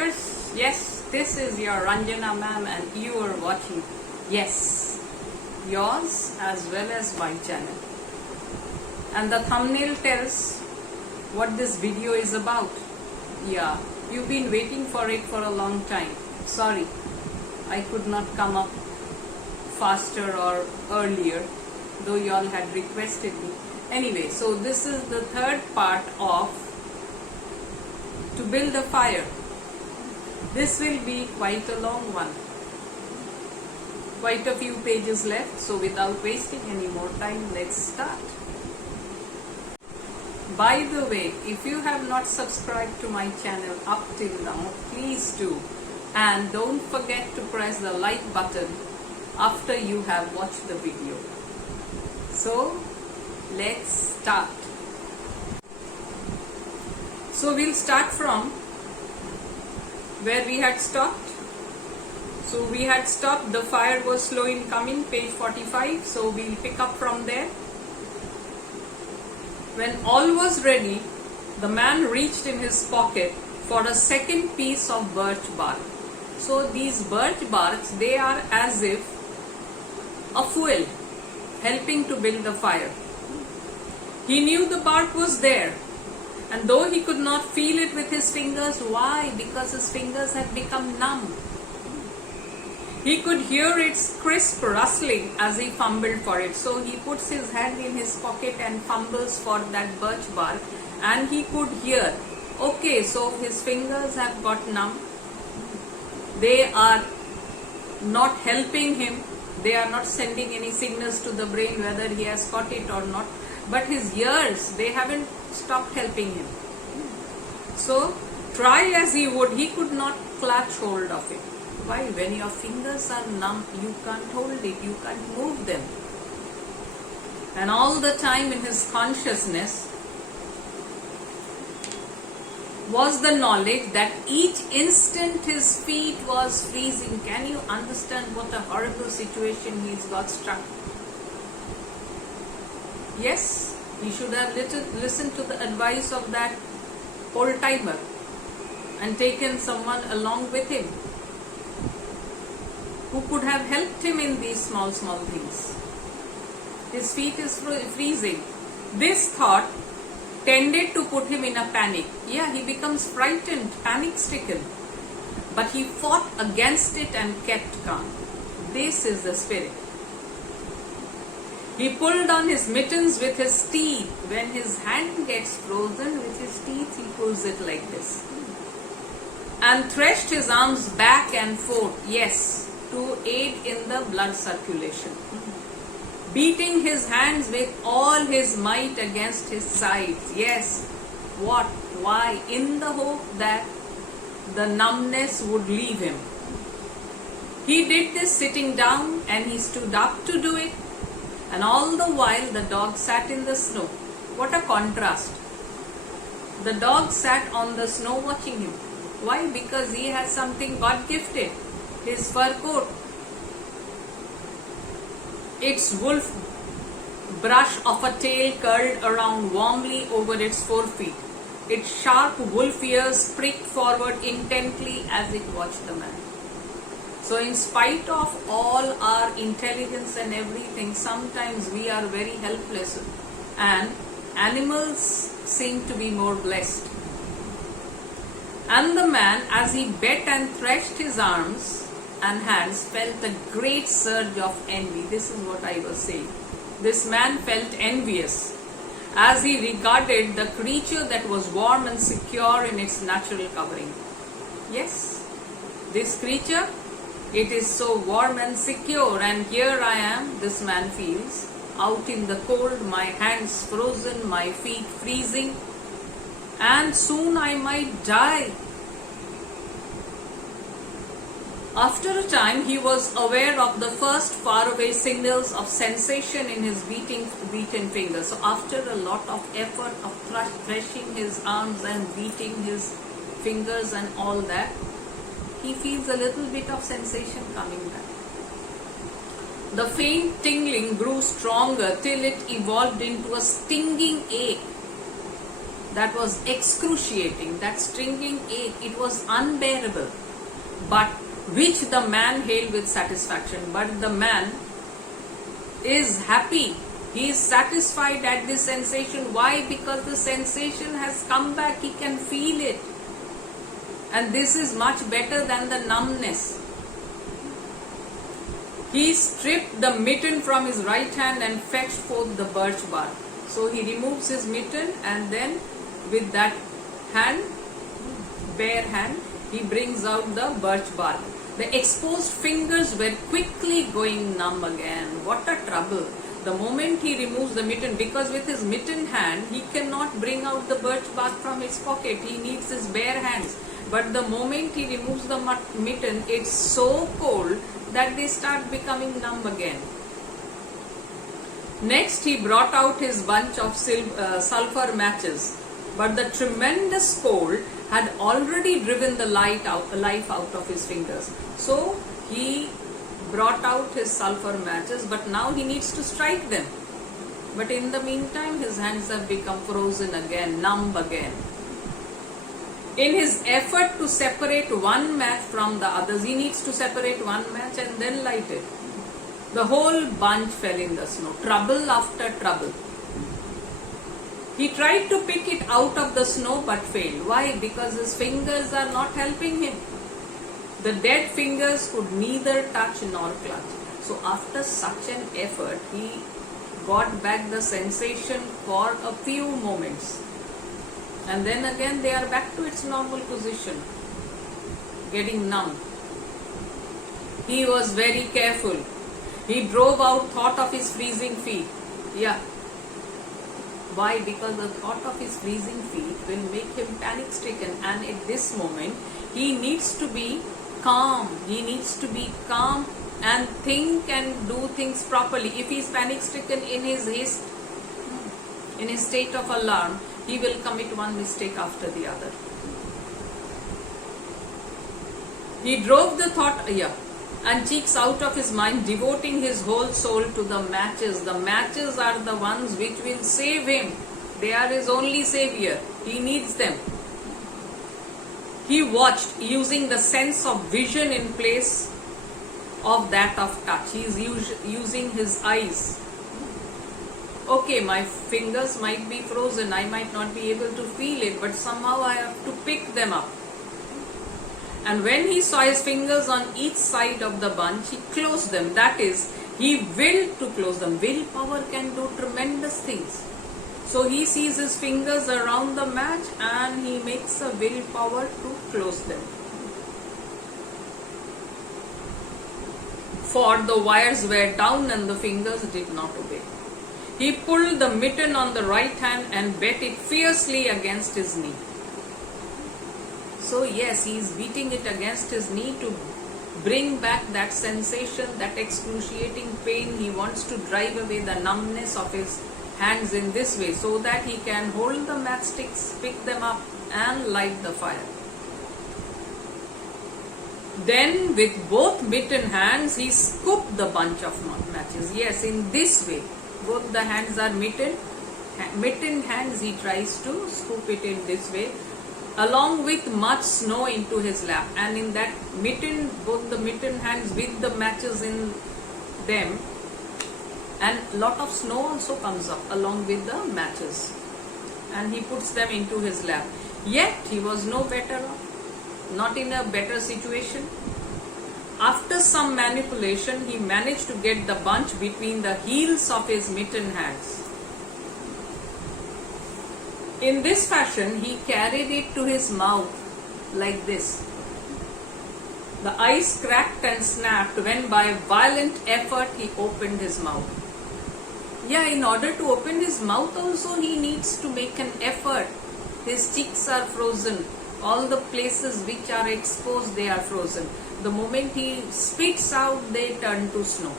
viewers, yes, this is your Ranjana ma'am and you are watching, yes, yours as well as my channel. And the thumbnail tells what this video is about. Yeah, you've been waiting for it for a long time. Sorry, I could not come up faster or earlier, though you all had requested me. Anyway, so this is the third part of to build a fire. This will be quite a long one. Quite a few pages left, so without wasting any more time, let's start. By the way, if you have not subscribed to my channel up till now, please do. And don't forget to press the like button after you have watched the video. So, let's start. So we'll start from where we had stopped. So we had stopped, the fire was slow in coming, page 45. So we'll pick up from there. When all was ready, the man reached in his pocket for a second piece of birch bark. So these birch barks, they are as if a fuel helping to build the fire. He knew the bark was there. And though he could not feel it with his fingers, why? Because his fingers had become numb. He could hear its crisp rustling as he fumbled for it. So he puts his hand in his pocket and fumbles for that birch bark. And he could hear, okay, so his fingers have got numb. They are not helping him. They are not sending any signals to the brain whether he has got it or not. But his ears, they haven't stopped helping him. So, try as he would, he could not clutch hold of it. Why? When your fingers are numb, you can't hold it, you can't move them. And all the time in his consciousness was the knowledge that each instant his feet was freezing. Can you understand what a horrible situation he's got stuck? Yes, he should have listened to the advice of that old timer and taken someone along with him who could have helped him in these small things. His feet is freezing. This thought tended to put him in a panic. Yeah, he becomes frightened, panic-stricken. But he fought against it and kept calm. This is the spirit. He pulled on his mittens with his teeth. When his hand gets frozen with his teeth, he pulls it like this. And threshed his arms back and forth, yes, to aid in the blood circulation. Beating his hands with all his might against his sides. Yes, what? Why? In the hope that the numbness would leave him. He did this sitting down and he stood up to do it. And all the while the dog sat in the snow. What a contrast. The dog sat on the snow watching him. Why? Because he has something God gifted. His fur coat. Its wolf brush of a tail curled around warmly over its forefeet. Its sharp wolf ears pricked forward intently as it watched the man. So in spite of all our intelligence and everything, sometimes we are very helpless and animals seem to be more blessed. And the man, as he bent and threshed his arms and hands, felt a great surge of envy. This is what I was saying. This man felt envious as he regarded the creature that was warm and secure in its natural covering. Yes, this creature, it is so warm and secure, and here I am, this man feels, out in the cold, my hands frozen, my feet freezing, and soon I might die. After a time, he was aware of the first faraway signals of sensation in his beaten fingers. So after a lot of effort of threshing his arms and beating his fingers and all that, he feels a little bit of sensation coming back. The faint tingling grew stronger till it evolved into a stinging ache. That was excruciating. That stinging ache, it was unbearable. But which the man hailed with satisfaction. But the man is happy. He is satisfied at this sensation. Why? Because the sensation has come back. He can feel it. And this is much better than the numbness. He stripped the mitten from his right hand and fetched forth the birch bark. So he removes his mitten, and then with that hand, bare hand, he brings out the birch bark. The exposed fingers were quickly going numb again. What a trouble. The moment he removes the mitten, because with his mitten hand, he cannot bring out the birch bark from his pocket. He needs his bare hands. But the moment he removes the mitten, it's so cold that they start becoming numb again. Next, he brought out his bunch of sulfur matches. But the tremendous cold had already driven the life out of his fingers. So he brought out his sulfur matches, but now he needs to strike them. But in the meantime, his hands have become frozen again, numb again. In his effort to separate one match from the others, he needs to separate one match and then light it. The whole bunch fell in the snow, trouble after trouble. He tried to pick it out of the snow but failed. Why? Because his fingers are not helping him. The dead fingers could neither touch nor clutch. So after such an effort, he got back the sensation for a few moments. And then again they are back to its normal position, getting numb. He was very careful. He drove out thought of his freezing feet. Yeah. Why? Because the thought of his freezing feet will make him panic stricken, and at this moment he needs to be calm. He needs to be calm and think and do things properly. If he is panic stricken in his haste, in his state of alarm, he will commit one mistake after the other. He drove the thought and cheeks out of his mind, devoting his whole soul to the matches. The matches are the ones which will save him. They are his only savior. He needs them. He watched, using the sense of vision in place of that of touch. He is using his eyes. Okay, my fingers might be frozen. I might not be able to feel it, but somehow I have to pick them up. And when he saw his fingers on each side of the bunch, he closed them. That is, he willed to close them. Willpower can do tremendous things. So he sees his fingers around the match and he makes a willpower to close them. For the wires were down and the fingers did not obey. He pulled the mitten on the right hand and beat it fiercely against his knee. So yes, he is beating it against his knee to bring back that sensation, that excruciating pain. He wants to drive away the numbness of his hands in this way so that he can hold the matchsticks, pick them up and light the fire. Then with both mitten hands, he scooped the bunch of matches. Yes, in this way. Both the hands are mitten hands, he tries to scoop it in this way, along with much snow into his lap. And in that mitten, both the mitten hands with the matches in them, and lot of snow also comes up along with the matches. And he puts them into his lap. Yet he was no better off, not in a better situation. After some manipulation, he managed to get the bunch between the heels of his mitten hands. In this fashion, he carried it to his mouth like this. The ice cracked and snapped when by violent effort he opened his mouth. Yeah, in order to open his mouth also he needs to make an effort. His cheeks are frozen. All the places which are exposed, they are frozen. The moment he spits out, they turn to snow.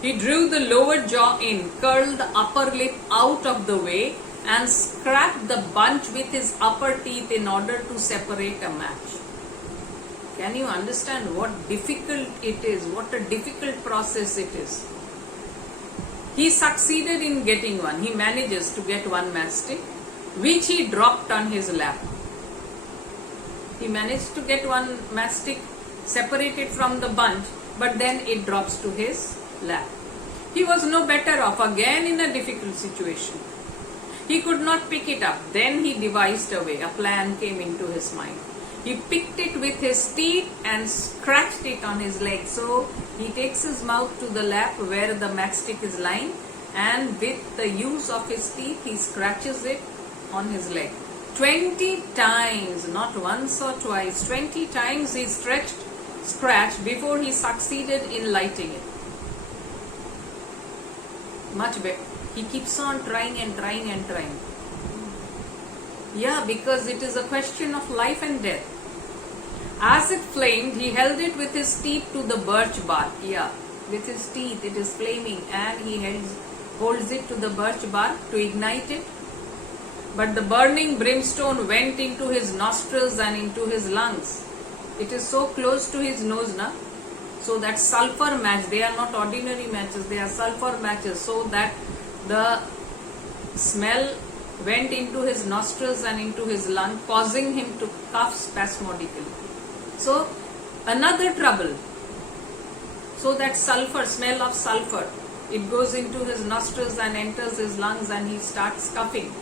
He drew the lower jaw in, curled the upper lip out of the way, and scraped the bunch with his upper teeth in order to separate a match. Can you understand what difficult it is? What a difficult process it is. He succeeded in getting one. He manages to get one matchstick, which he dropped on his lap. He managed to get one matchstick separated from the bunch, but then it drops to his lap. He was no better off, again in a difficult situation. He could not pick it up. Then he devised a way. A plan came into his mind. He picked it with his teeth and scratched it on his leg. So he takes his mouth to the lap where the matchstick is lying, and with the use of his teeth he scratches it on his leg. 20 times, not once or twice, 20 times he scratched before he succeeded in lighting it. Much better. He keeps on trying and trying and trying. Yeah, because it is a question of life and death. As it flamed, he held it with his teeth to the birch bark. Yeah, with his teeth it is flaming, and he holds it to the birch bark to ignite it. But the burning brimstone went into his nostrils and into his lungs. It is so close to his nose now. So that sulfur match, they are not ordinary matches, they are sulfur matches, so that the smell went into his nostrils and into his lung, causing him to cough spasmodically. So another trouble. So that sulfur, smell of sulfur, it goes into his nostrils and enters his lungs, and he starts coughing.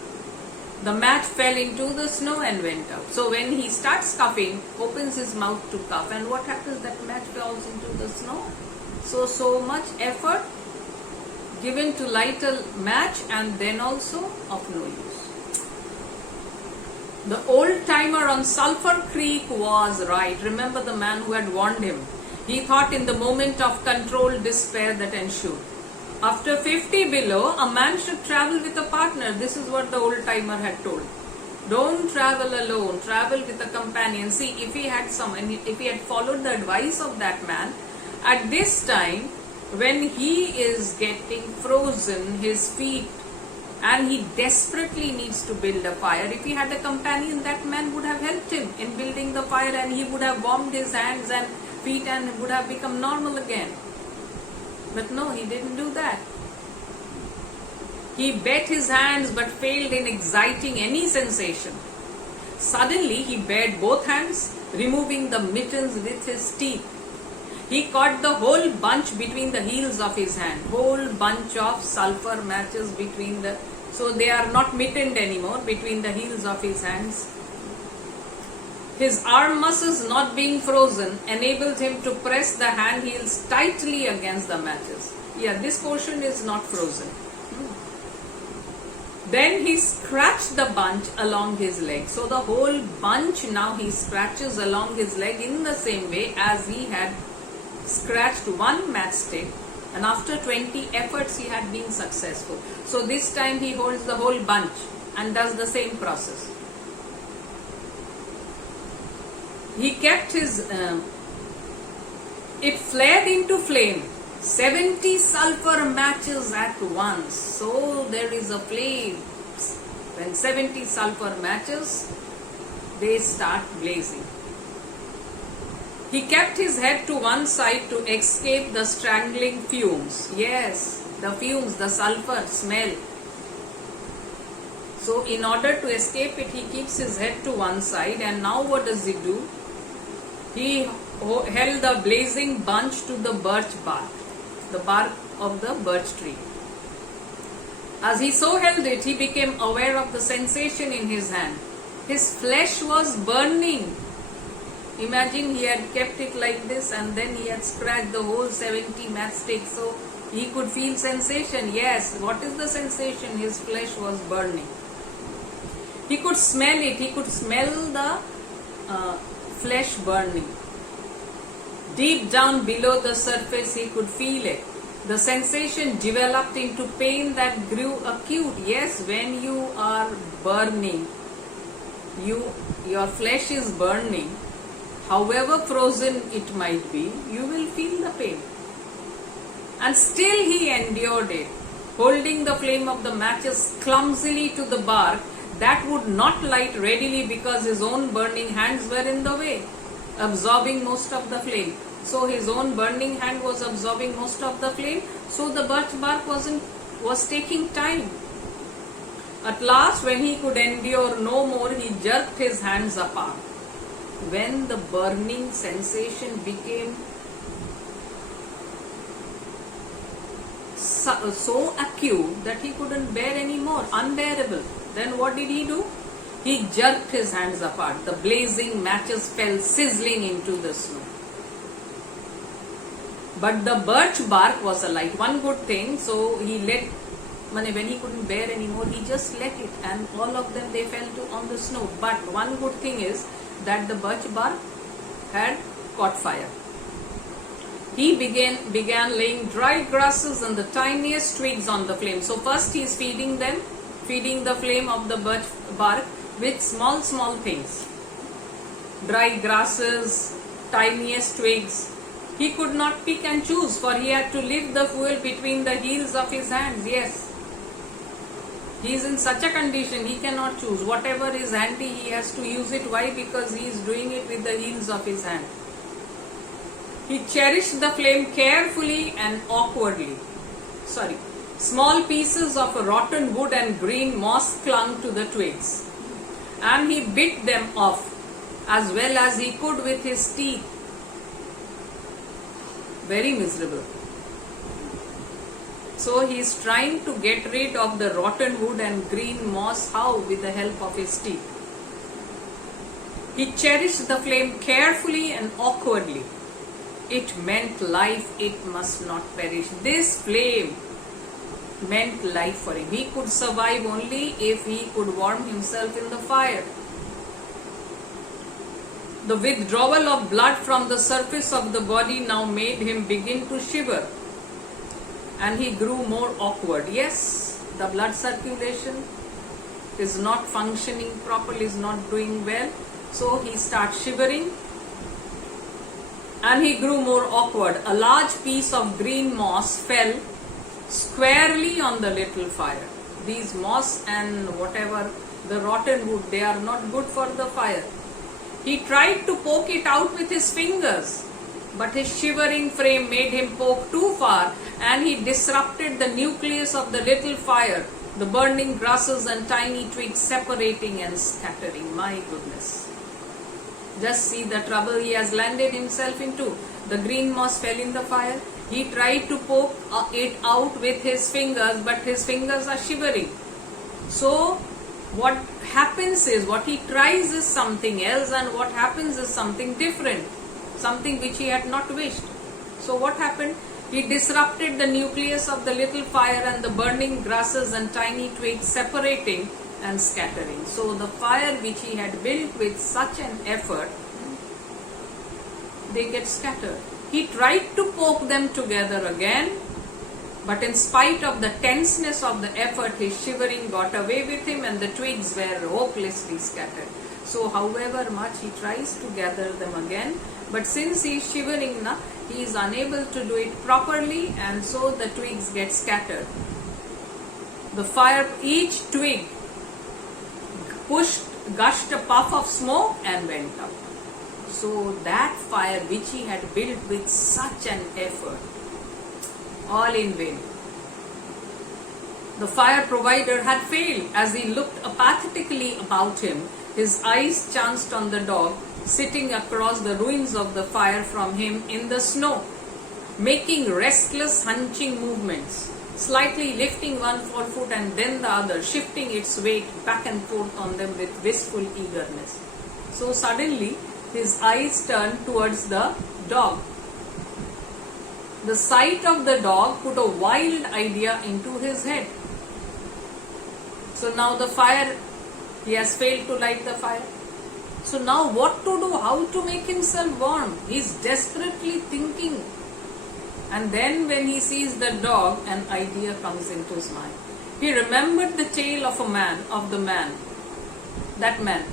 The match fell into the snow and went out. So when he starts coughing, opens his mouth to cough, and what happens? That match falls into the snow. So much effort given to light a match, and then also of no use. The old timer on Sulphur Creek was right. Remember the man who had warned him. He thought in the moment of controlled despair that ensued. After 50 below, a man should travel with a partner. This is what the old timer had told. Don't travel alone, travel with a companion. See, if he had followed the advice of that man, at this time, when he is getting frozen, his feet, and he desperately needs to build a fire, if he had a companion, that man would have helped him in building the fire, and he would have warmed his hands and feet and would have become normal again. But no, he didn't do that. He bet his hands but failed in exciting any sensation. Suddenly he bared both hands, removing the mittens with his teeth. He caught the whole bunch between the heels of his hand. Whole bunch of sulfur matches between the... So they are not mittened anymore, between the heels of his hands. His arm muscles not being frozen enabled him to press the hand heels tightly against the matches. Yeah, this portion is not frozen. Then he scratched the bunch along his leg. So the whole bunch now he scratches along his leg in the same way as he had scratched one matchstick, and after 20 efforts he had been successful. So this time he holds the whole bunch and does the same process. He kept his... it flared into flame. 70 sulfur matches at once. So there is a flame. When 70 sulfur matches, they start blazing. He kept his head to one side to escape the strangling fumes. Yes, the fumes, the sulfur smell. So in order to escape it, he keeps his head to one side, and now what does he do? He held the blazing bunch to the birch bark, the bark of the birch tree. As he so held it, he became aware of the sensation in his hand. His flesh was burning. Imagine he had kept it like this, and then he had scratched the whole 70 matchsticks, so he could feel sensation. Yes, what is the sensation? His flesh was burning. He could smell it. He could smell the flesh burning. Deep down below the surface, he could feel it. The sensation developed into pain that grew acute. Yes, when you are burning, your flesh is burning. However frozen it might be, you will feel the pain. And still he endured it, holding the flame of the matches clumsily to the bark that would not light readily because his own burning hands were in the way, absorbing most of the flame. So his own burning hand was absorbing most of the flame, so the birch bark wasn't was taking time. At last, when he could endure no more, he jerked his hands apart. When the burning sensation became so acute that he couldn't bear any more, unbearable, then what did he do? He jerked his hands apart. The blazing matches fell sizzling into the snow. But the birch bark was alight. One good thing, so he let, when he couldn't bear anymore, he just let it, and all of them, they fell on the snow. But one good thing is that the birch bark had caught fire. He began laying dry grasses and the tiniest twigs on the flame. So first he is feeding the flame of the birch bark with small things. Dry grasses, tiniest twigs. He could not pick and choose, for he had to lift the fuel between the heels of his hands. Yes. He is in such a condition, he cannot choose. Whatever is handy, he has to use it. Why? Because he is doing it with the heels of his hand. He cherished the flame carefully and awkwardly. Small pieces of rotten wood and green moss clung to the twigs, and he bit them off as well as he could with his teeth. Very miserable. So he is trying to get rid of the rotten wood and green moss. How? With the help of his teeth. He cherished the flame carefully and awkwardly. It meant life, it must not perish. This flame meant life for him. He could survive only if he could warm himself in the fire. The withdrawal of blood from the surface of the body now made him begin to shiver, and he grew more awkward. Yes, the blood circulation is not functioning properly, is not doing well. So he starts shivering, and he grew more awkward. A large piece of green moss fell squarely on the little fire. These moss and whatever, the rotten wood, they are not good for the fire. He tried to poke it out with his fingers, but his shivering frame made him poke too far, and he disrupted the nucleus of the little fire, the burning grasses and tiny twigs separating and scattering. My goodness. Just see the trouble he has landed himself into. The green moss fell in the fire. He tried to poke it out with his fingers, but his fingers are shivering. So what happens is, what he tries is something else, and what happens is something different, something which he had not wished. So what happened? He disrupted the nucleus of the little fire, and the burning grasses and tiny twigs separating and scattering. So the fire which he had built with such an effort, they get scattered. He tried to poke them together again, but in spite of the tenseness of the effort, his shivering got away with him, and the twigs were hopelessly scattered. So however much he tries to gather them again, but since he is shivering now, he is unable to do it properly, and so the twigs get scattered. The fire, each twig gushed a puff of smoke and went up. So that fire which he had built with such an effort, all in vain. The fire provider had failed. As he looked apathetically about him, his eyes chanced on the dog sitting across the ruins of the fire from him in the snow, making restless hunching movements, slightly lifting one forefoot and then the other, shifting its weight back and forth on them with wistful eagerness. So suddenly his eyes turned towards the dog. The sight of the dog put a wild idea into his head. So now the fire, he has failed to light the fire. So now what to do, how to make himself warm? He is desperately thinking. And then when he sees the dog, an idea comes into his mind. He remembered the tale of that man,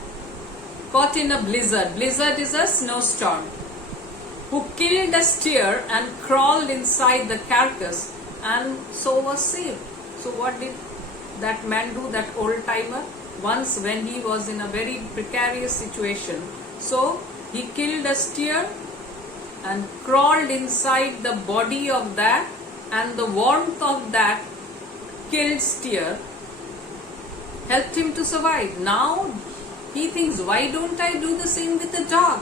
caught in a blizzard. Blizzard is a snowstorm, who killed a steer and crawled inside the carcass, and so was saved. So what did that man do, that old timer? Once when he was in a very precarious situation, so he killed a steer and crawled inside the body of that, and the warmth of that killed steer helped him to survive. Now he thinks, why don't I do the same with the dog?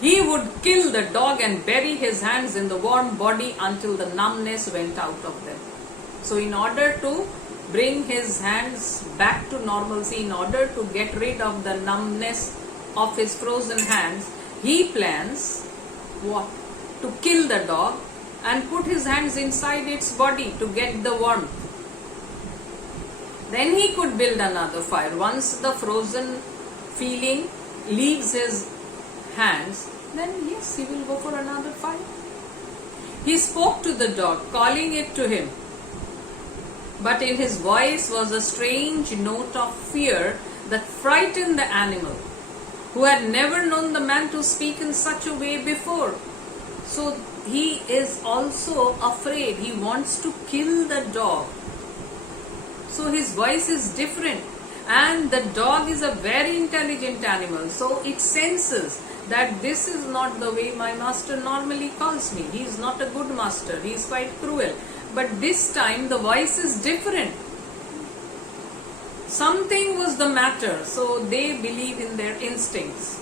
He would kill the dog and bury his hands in the warm body until the numbness went out of them. So in order to bring his hands back to normalcy, in order to get rid of the numbness of his frozen hands, he plans what? To kill the dog and put his hands inside its body to get the warmth. Then he could build another fire. Once the frozen feeling leaves his hands, then yes, he will go for another fire. He spoke to the dog, calling it to him. But in his voice was a strange note of fear that frightened the animal, who had never known the man to speak in such a way before. So he is also afraid. He wants to kill the dog. So his voice is different. And the dog is a very intelligent animal. So it senses that this is not the way my master normally calls me. He is not a good master. He is quite cruel. But this time the voice is different. Something was the matter. So they believe in their instincts.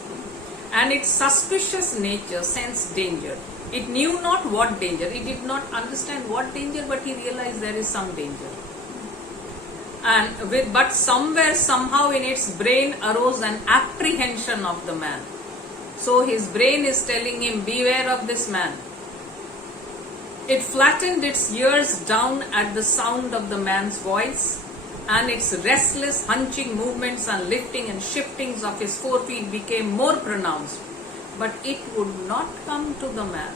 And its suspicious nature sensed danger. It knew not what danger. It did not understand what danger, but he realized there is some danger. But somewhere, somehow in its brain arose an apprehension of the man. So his brain is telling him, beware of this man. It flattened its ears down at the sound of the man's voice, and its restless hunching movements and lifting and shiftings of his forefeet became more pronounced. But it would not come to the man.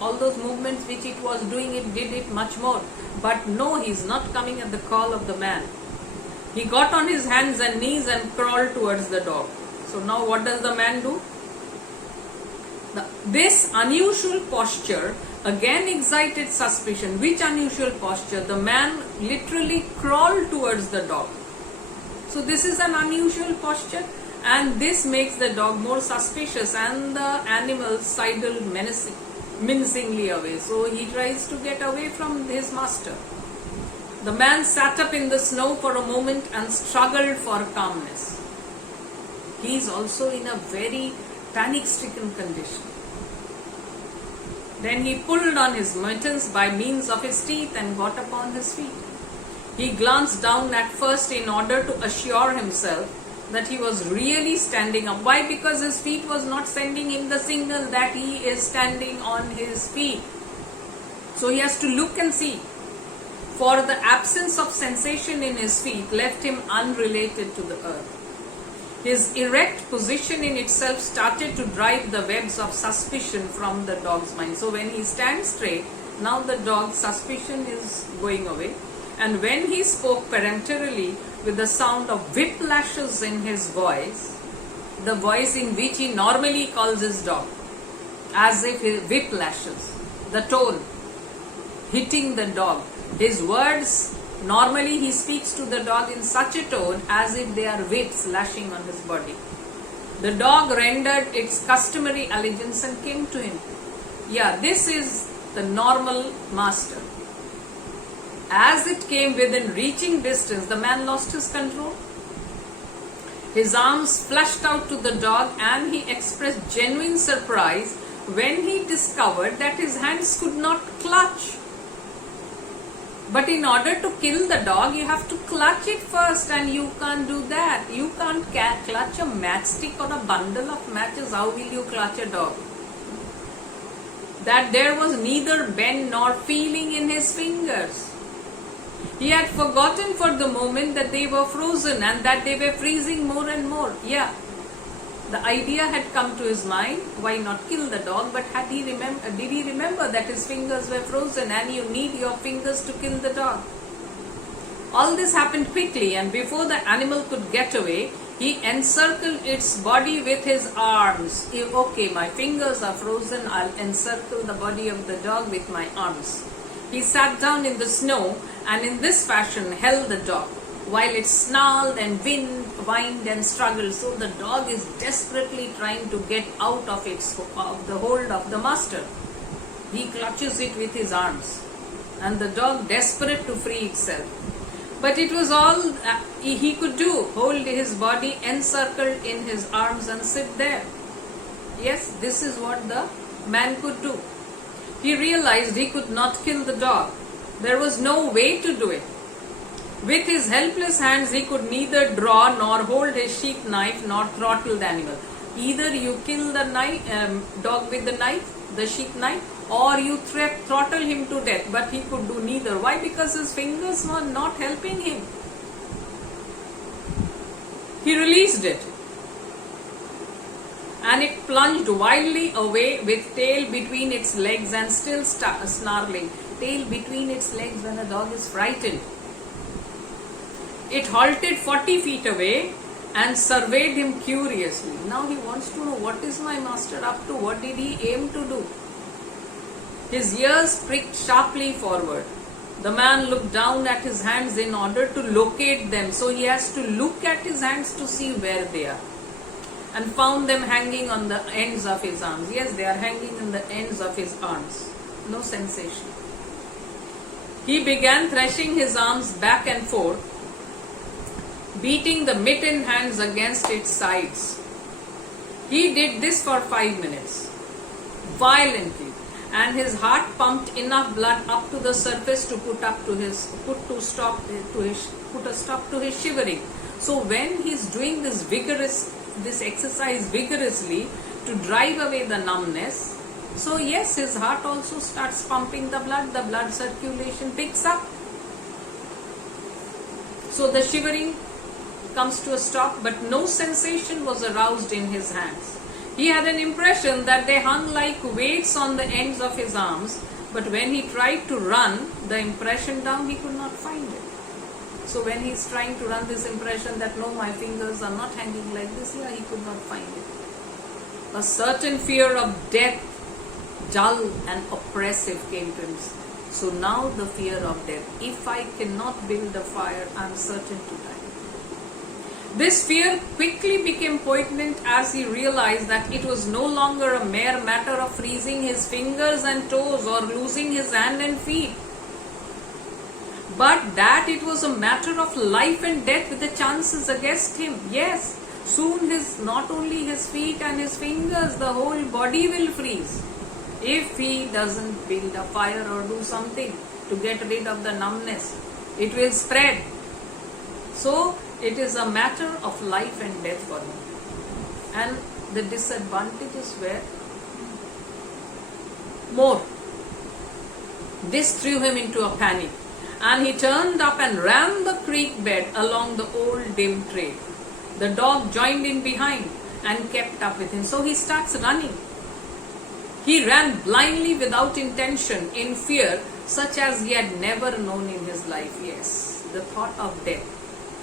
All those movements which it was doing, it did it much more. But no, he is not coming at the call of the man. He got on his hands and knees and crawled towards the dog. So now what does the man do? This unusual posture again excited suspicion. Which unusual posture? The man literally crawled towards the dog. So this is an unusual posture, and this makes the dog more suspicious, and the animal sidled mincingly away. So he tries to get away from his master. The man sat up in the snow for a moment and struggled for calmness. He is also in a very panic-stricken condition. Then he pulled on his mittens by means of his teeth and got upon his feet. He glanced down at first in order to assure himself that he was really standing up. Why? Because his feet was not sending him the signal that he is standing on his feet. So he has to look and see. For the absence of sensation in his feet left him unrelated to the earth. His erect position in itself started to drive the webs of suspicion from the dog's mind. So when he stands straight, now the dog's suspicion is going away. And when he spoke peremptorily with the sound of whiplashes in his voice, the voice in which he normally calls his dog, as if whiplashes, the tone hitting the dog. His words, normally he speaks to the dog in such a tone as if they are whips lashing on his body. The dog rendered its customary allegiance and came to him. Yeah, this is the normal master. As it came within reaching distance, the man lost his control. His arms flashed out to the dog, and he expressed genuine surprise when he discovered that his hands could not clutch. But in order to kill the dog, you have to clutch it first, and you can't do that. You can't clutch a matchstick or a bundle of matches. How will you clutch a dog? That there was neither bend nor feeling in his fingers. He had forgotten for the moment that they were frozen and that they were freezing more and more. Yeah, the idea had come to his mind, why not kill the dog? But did he remember that his fingers were frozen and you need your fingers to kill the dog? All this happened quickly, and before the animal could get away, he encircled its body with his arms. Okay, my fingers are frozen, I'll encircle the body of the dog with my arms. He sat down in the snow and in this fashion held the dog, while it snarled and whined and struggled. So the dog is desperately trying to get out of the hold of the master. He clutches it with his arms. and the dog desperate to free itself. But it was all he could do, hold his body encircled in his arms and sit there. Yes, this is what the man could do. He realized he could not kill the dog. There was no way to do it. With his helpless hands, he could neither draw nor hold his sheath knife nor throttle the animal. Either you kill the dog with the knife, the sheath knife, or you throttle him to death. But he could do neither. Why? Because his fingers were not helping him. He released it, and it plunged wildly away with tail between its legs and still snarling. Tail between its legs when a dog is frightened. It halted 40 feet away and surveyed him curiously. Now he wants to know, what is my master up to? What did he aim to do? His ears pricked sharply forward. The man looked down at his hands in order to locate them. So he has to look at his hands to see where they are. And found them hanging on the ends of his arms. Yes, they are hanging on the ends of his arms. No sensation. He began threshing his arms back and forth, beating the mittened hands against its sides. He did this for 5 minutes, violently, and his heart pumped enough blood up to the surface to put a stop to his shivering. So when he's doing this exercise vigorously to drive away the numbness, so yes, his heart also starts pumping the blood circulation picks up. So the shivering comes to a stop, but no sensation was aroused in his hands. He had an impression that they hung like weights on the ends of his arms, but when he tried to run the impression down, he could not find it. So when he's trying to run this impression that no, my fingers are not hanging like this, he could not find it. A certain fear of death, dull and oppressive, came to him. So now the fear of death. If I cannot build a fire, I am certain to die. This fear quickly became poignant as he realized that it was no longer a mere matter of freezing his fingers and toes or losing his hand and feet, but that it was a matter of life and death with the chances against him. Yes, soon not only his feet and his fingers, the whole body will freeze if he doesn't build a fire or do something to get rid of the numbness. It will spread. So it is a matter of life and death for him. And the disadvantages were more. This threw him into a panic, and he turned up and ran the creek bed along the old dim trail. The dog joined in behind and kept up with him. So he starts running. He ran blindly without intention, in fear such as he had never known in his life. Yes, the thought of death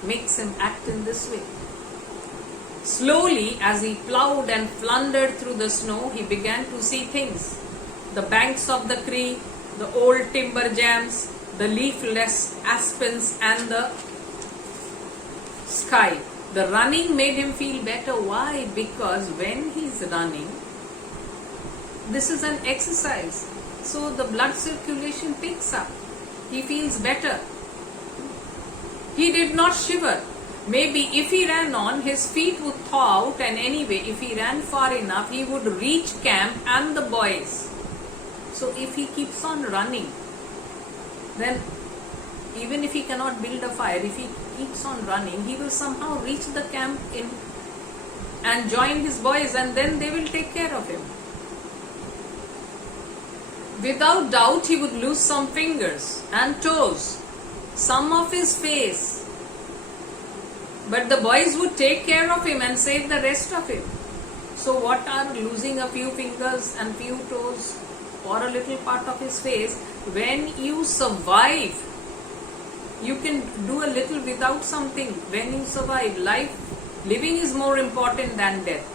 makes him act in this way. Slowly, as he plowed and floundered through the snow, he began to see things. The banks of the creek, the old timber jams, the leafless aspens, and the sky. The running made him feel better. Why? Because when he's running, this is an exercise. So the blood circulation picks up. He feels better. He did not shiver. Maybe if he ran on, his feet would thaw out, and anyway, if he ran far enough, he would reach camp and the boys. So if he keeps on running, then even if he cannot build a fire, if he keeps on running, he will somehow reach the camp and join his boys, and then they will take care of him. Without doubt, he would lose some fingers and toes, some of his face, but the boys would take care of him and save the rest of him. So what are losing a few fingers and few toes or a little part of his face? When you survive, you can do a little without something. When you survive, living is more important than death.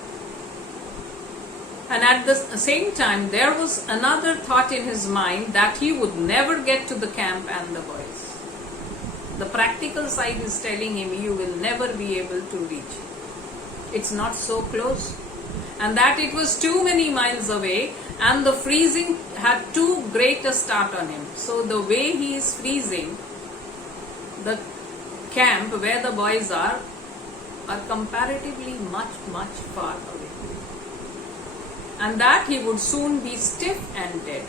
And at the same time, there was another thought in his mind that he would never get to the camp and the boys. The practical side is telling him you will never be able to reach it. It's not so close. and that it was too many miles away, and the freezing had too great a start on him. So the way he is freezing, the camp where the boys are comparatively much far away, and that he would soon be stiff and dead.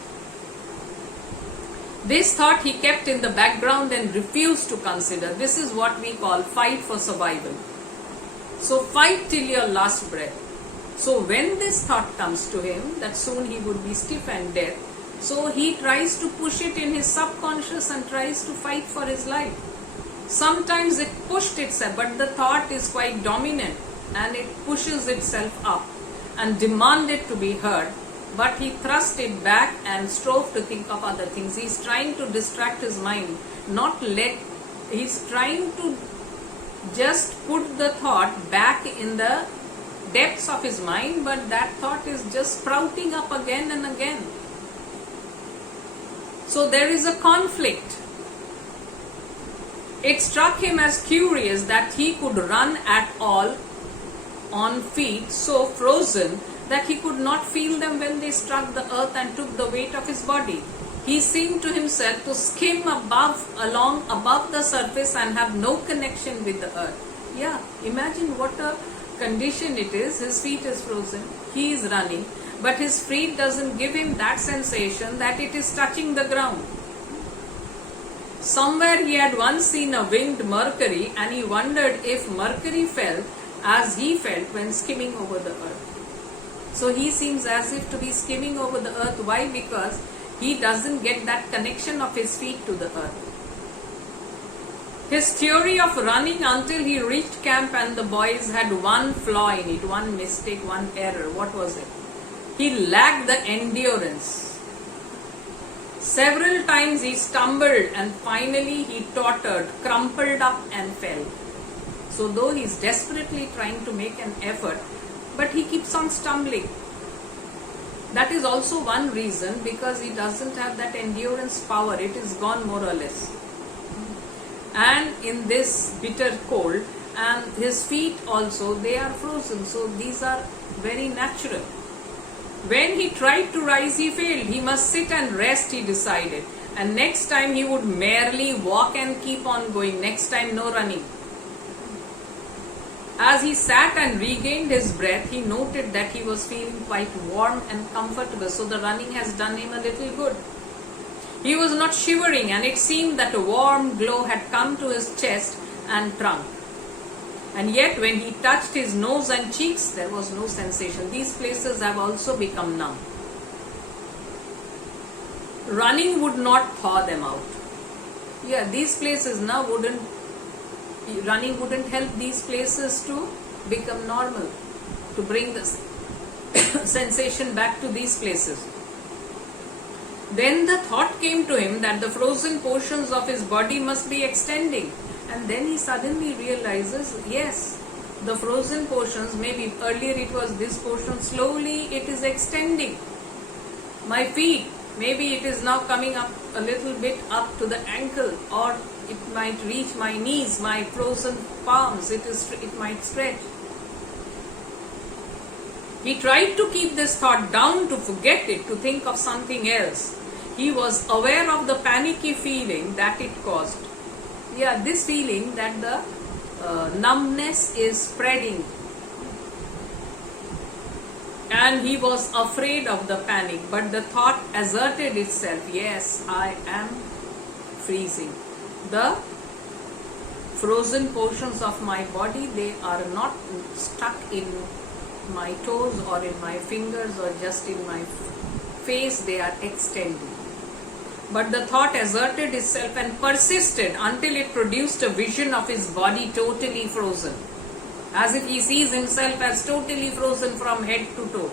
This thought he kept in the background and refused to consider. This is what we call fight for survival. So fight till your last breath. So when this thought comes to him that soon he would be stiff and dead, so he tries to push it in his subconscious and tries to fight for his life. Sometimes it pushed itself, but the thought is quite dominant and it pushes itself up and demanded to be heard. But he thrust it back and strove to think of other things. He's trying to distract his mind, he's trying to just put the thought back in the depths of his mind, but that thought is just sprouting up again and again. So there is a conflict. It struck him as curious that he could run at all on feet so frozen that he could not feel them when they struck the earth and took the weight of his body. He seemed to himself to skim along above the surface and have no connection with the earth. Yeah, imagine what a condition it is. His feet is frozen, he is running, but his feet doesn't give him that sensation that it is touching the ground. Somewhere he had once seen a winged Mercury, and he wondered if Mercury felt as he felt when skimming over the earth. So he seems as if to be skimming over the earth. Why? Because he doesn't get that connection of his feet to the earth. His theory of running until he reached camp and the boys had one flaw in it, one mistake, one error. What was it? He lacked the endurance. Several times he stumbled and finally he tottered, crumpled up and fell. So though he is desperately trying to make an effort, but he keeps on stumbling. That is also one reason, because he doesn't have that endurance power. It is gone more or less. And in this bitter cold, and his feet also, they are frozen. So these are very natural. When he tried to rise, he failed. He must sit and rest, he decided. And next time he would merely walk and keep on going. Next time, no running. As he sat and regained his breath, he noted that he was feeling quite warm and comfortable. So the running has done him a little good. He was not shivering, and it seemed that a warm glow had come to his chest and trunk. And yet when he touched his nose and cheeks, there was no sensation. These places have also become numb. Running would not thaw them out. Yeah, these places now running wouldn't help these places to become normal, to bring the sensation back to these places. Then the thought came to him that the frozen portions of his body must be extending. And then he suddenly realizes, yes, the frozen portions, maybe earlier it was this portion, slowly it is extending. My feet, maybe it is now coming up a little bit up to the ankle, or it might reach my knees, my frozen palms, it might stretch. He tried to keep this thought down, to forget it, to think of something else. He was aware of the panicky feeling that it caused. Yeah, this feeling that the numbness is spreading. And he was afraid of the panic, but the thought asserted itself, yes, I am freezing. The frozen portions of my body, they are not stuck in my toes or in my fingers or just in my face, they are extending. But the thought asserted itself and persisted until it produced a vision of his body totally frozen, as if he sees himself as totally frozen from head to toe.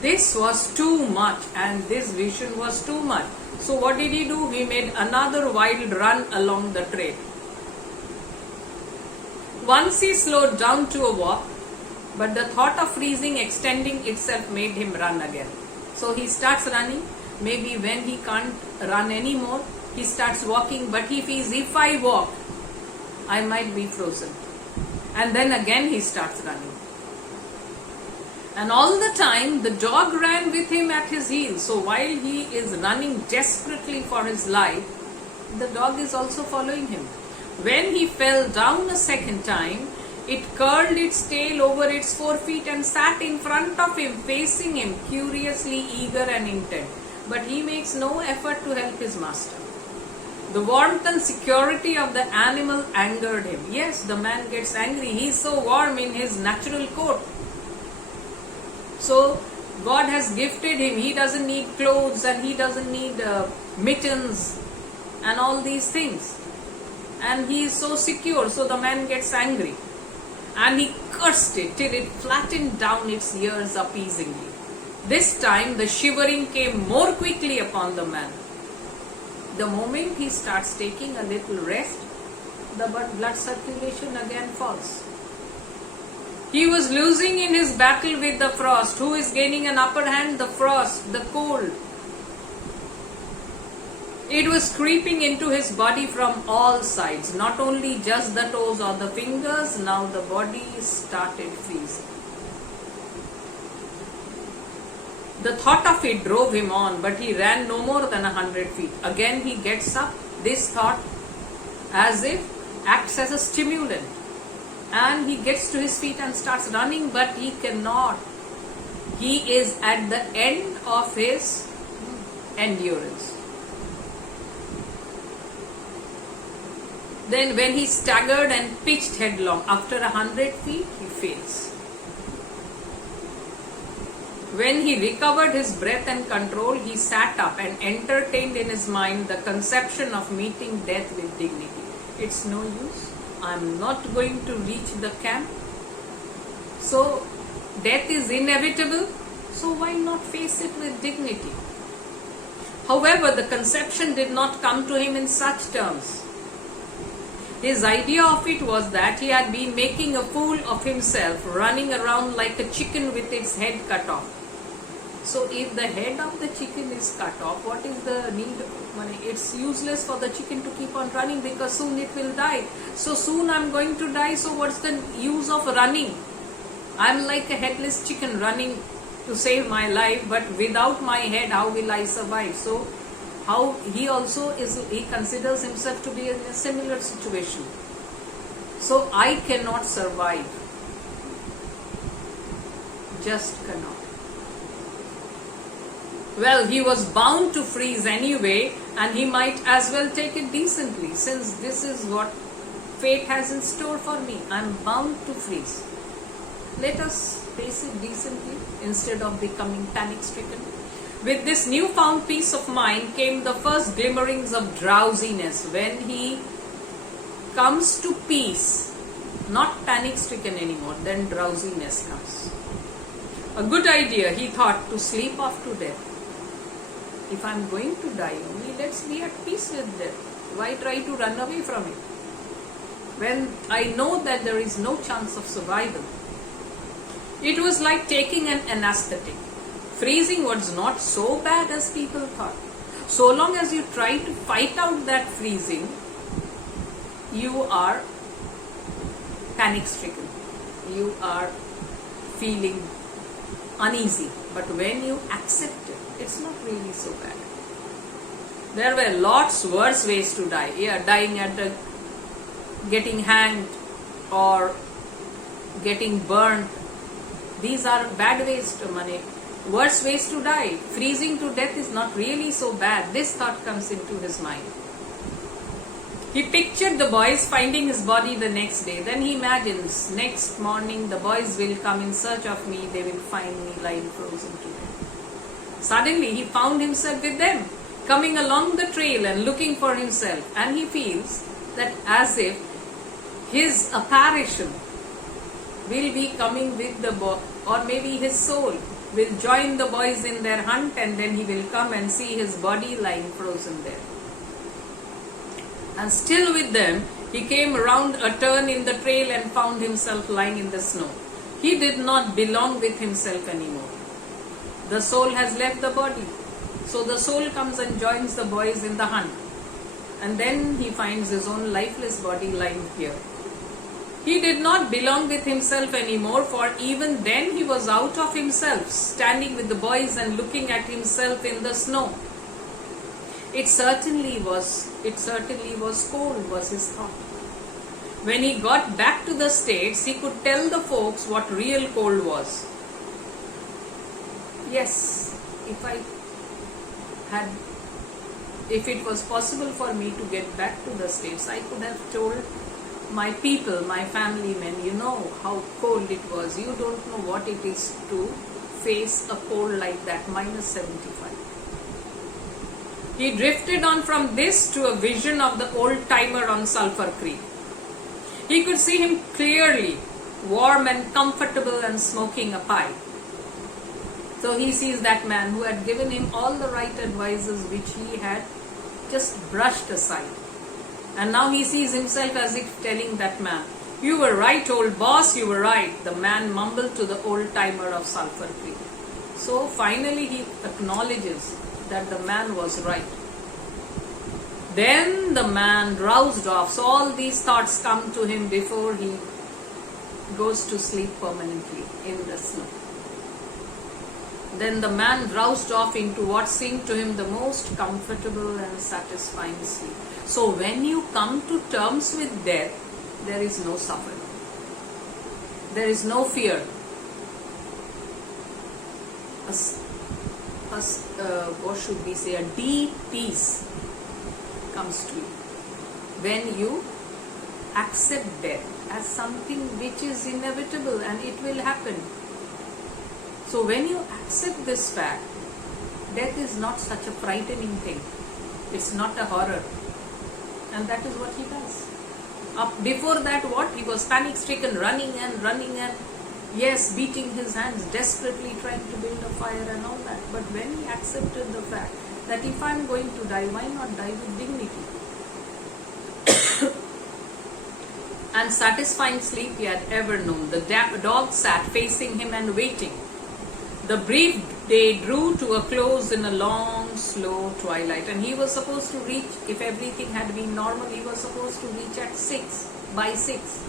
This was too much, and this vision was too much. So what did he do? He made another wild run along the trail. Once he slowed down to a walk, but the thought of freezing extending itself made him run again. So he starts running. Maybe when he can't run anymore, he starts walking, but he feels, if I walk, I might be frozen. And then again he starts running. And all the time, the dog ran with him at his heels. So while he is running desperately for his life, the dog is also following him. When he fell down a second time, it curled its tail over its 4 feet and sat in front of him, facing him, curiously eager and intent. But he makes no effort to help his master. The warmth and security of the animal angered him. Yes, the man gets angry. He is so warm in his natural coat. So God has gifted him. He doesn't need clothes and he doesn't need mittens and all these things. And he is so secure. So the man gets angry. And he cursed it till it flattened down its ears appeasingly. This time the shivering came more quickly upon the man. The moment he starts taking a little rest, the blood circulation again falls. He was losing in his battle with the frost. Who is gaining an upper hand? The frost, the cold. It was creeping into his body from all sides, not only just the toes or the fingers, now the body started freezing. The thought of it drove him on, but he ran no more than 100 feet. Again he gets up, this thought as if acts as a stimulant. And he gets to his feet and starts running, but he cannot. He is at the end of his endurance. Then when he staggered and pitched headlong, after 100 feet, he fails. When he recovered his breath and control, he sat up and entertained in his mind the conception of meeting death with dignity. It's no use. I'm not going to reach the camp. So, death is inevitable. So why not face it with dignity? However, the conception did not come to him in such terms. His idea of it was that he had been making a fool of himself, running around like a chicken with its head cut off. So if the head of the chicken is cut off, what is the need? It's useless for the chicken to keep on running because soon it will die. So soon I'm going to die, so what's the use of running? I'm like a headless chicken running to save my life, but without my head, how will I survive? So how he also is, he considers himself to be in a similar situation. So I cannot survive. Just cannot. Well, he was bound to freeze anyway, and he might as well take it decently, since this is what fate has in store for me. I'm bound to freeze. Let us face it decently instead of becoming panic-stricken. With this newfound peace of mind came the first glimmerings of drowsiness. When he comes to peace, not panic-stricken anymore, then drowsiness comes. A good idea, he thought, to sleep off to death. If I'm going to die only, let's be at peace with death. Why try to run away from it? When I know that there is no chance of survival. It was like taking an anesthetic. Freezing was not so bad as people thought. So long as you try to fight out that freezing, you are panic-stricken. You are feeling uneasy. But when you accept it, it's not really so bad. There were lots worse ways to die. Yeah, dying at getting hanged or getting burnt. These are bad ways to worse ways to die. Freezing to death is not really so bad. This thought comes into his mind. He pictured the boys finding his body the next day. Then he imagines, next morning the boys will come in search of me. They will find me lying frozen to death. Suddenly he found himself with them, coming along the trail and looking for himself. And he feels that as if his apparition will be coming with the boy, or maybe his soul will join the boys in their hunt, and then he will come and see his body lying frozen there. And still with them, he came around a turn in the trail and found himself lying in the snow. He did not belong with himself anymore. The soul has left the body. So the soul comes and joins the boys in the hunt. And then he finds his own lifeless body lying here. He did not belong with himself anymore, for even then he was out of himself, standing with the boys and looking at himself in the snow. It certainly was cold, was his thought. When he got back to the States, he could tell the folks what real cold was. Yes, if it was possible for me to get back to the States, I could have told my people, my family men, you know how cold it was. You don't know what it is to face a cold like that, -75. He drifted on from this to a vision of the old timer on Sulphur Creek. He could see him clearly, warm and comfortable and smoking a pipe. So he sees that man who had given him all the right advices which he had just brushed aside. And now he sees himself as if telling that man, "You were right, old boss, you were right," the man mumbled to the old timer of Sulphur Creek. So finally he acknowledges that the man was right. Then the man drowsed off. So all these thoughts come to him before he goes to sleep permanently in the snow. Then the man drowsed off into what seemed to him the most comfortable and satisfying sleep. So when you come to terms with death, there is no suffering. There is no fear. What should we say? A deep peace comes to you when you accept death as something which is inevitable and it will happen. So when you accept this fact, death is not such a frightening thing. It's not a horror. And that is what he does. Before that, what? He was panic stricken, running and yes, beating his hands, desperately trying to build a fire and all that. But when he accepted the fact that if I'm going to die, why not die with dignity? And satisfying sleep he had ever known. The dog sat facing him and waiting. The brief day drew to a close in a long, slow twilight, and he was supposed to reach, if everything had been normal, he was supposed to reach at 6, by 6.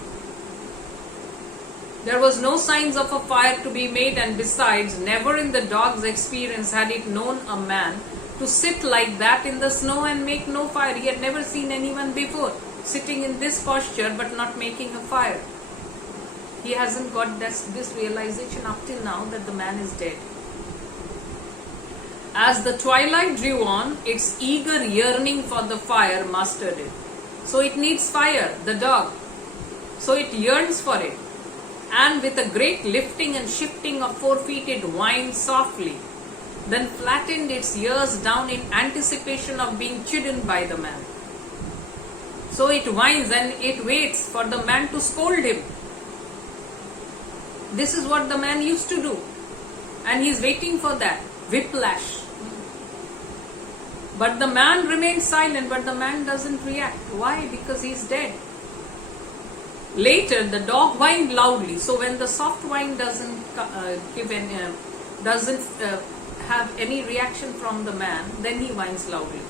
There was no signs of a fire to be made, and besides, never in the dog's experience had it known a man to sit like that in the snow and make no fire. He had never seen anyone before sitting in this posture but not making a fire. He hasn't got this realization up till now that the man is dead. As the twilight drew on, its eager yearning for the fire mastered it. So it needs fire, the dog. So it yearns for it. And with a great lifting and shifting of 4 feet, it whined softly, then flattened its ears down in anticipation of being chidden by the man. So it whines and it waits for the man to scold him. This is what the man used to do. And he's waiting for that whiplash. But the man remains silent, but the man doesn't react. Why? Because he's dead. Later, the dog whined loudly. So when the soft whine doesn't have any reaction from the man, then he whines loudly.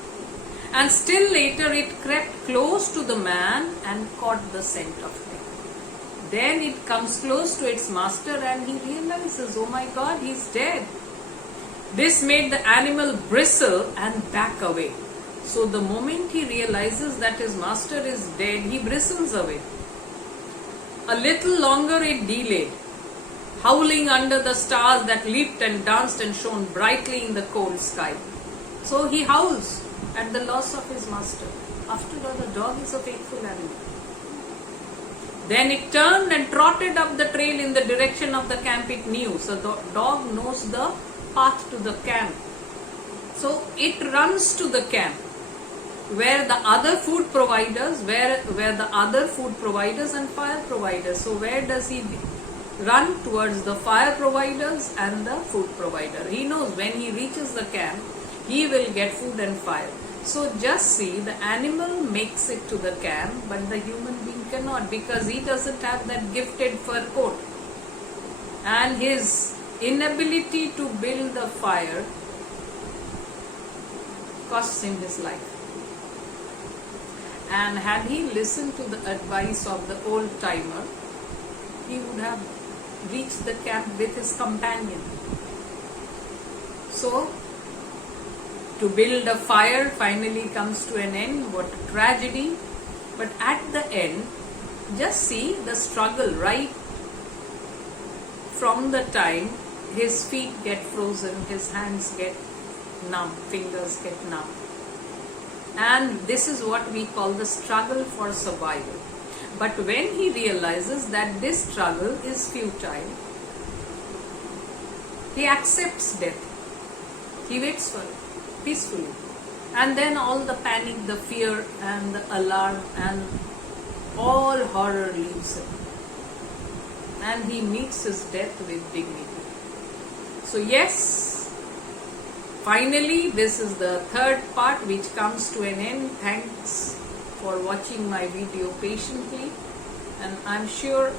And still later, it crept close to the man and caught the scent of him. Then it comes close to its master and he realizes, oh my God, he's dead. This made the animal bristle and back away. So the moment he realizes that his master is dead, he bristles away. A little longer it delayed, howling under the stars that leaped and danced and shone brightly in the cold sky. So he howls at the loss of his master. After all, the dog is a faithful animal. Then it turned and trotted up the trail in the direction of the camp it knew. So the dog knows the path to the camp. So it runs to the camp where the other food providers, where the other food providers and fire providers. So where does he run? Towards the fire providers and the food provider. He knows when he reaches the camp, he will get food and fire. So just see, the animal makes it to the camp, but the human being cannot, because he doesn't have that gifted fur coat. And his inability to build the fire costs him his life. And had he listened to the advice of the old timer, he would have reached the camp with his companion. So, to build a fire finally comes to an end. What a tragedy. But at the end, just see the struggle right from the time his feet get frozen, his hands get numb, fingers get numb. And this is what we call the struggle for survival. But when he realizes that this struggle is futile, he accepts death. He waits for it peacefully. And then all the panic, the fear and the alarm and all horror leaves him. And he meets his death with dignity. So yes, finally this is the third part which comes to an end. Thanks for watching my video patiently, and I'm sure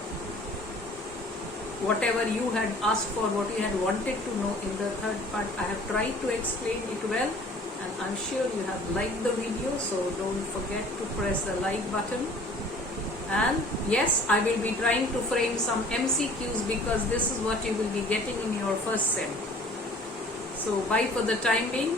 whatever you had asked for, what you had wanted to know in the third part, I have tried to explain it well, and I'm sure you have liked the video, so don't forget to press the like button. And yes, I will be trying to frame some MCQs because this is what you will be getting in your first sem. So bye for the time being.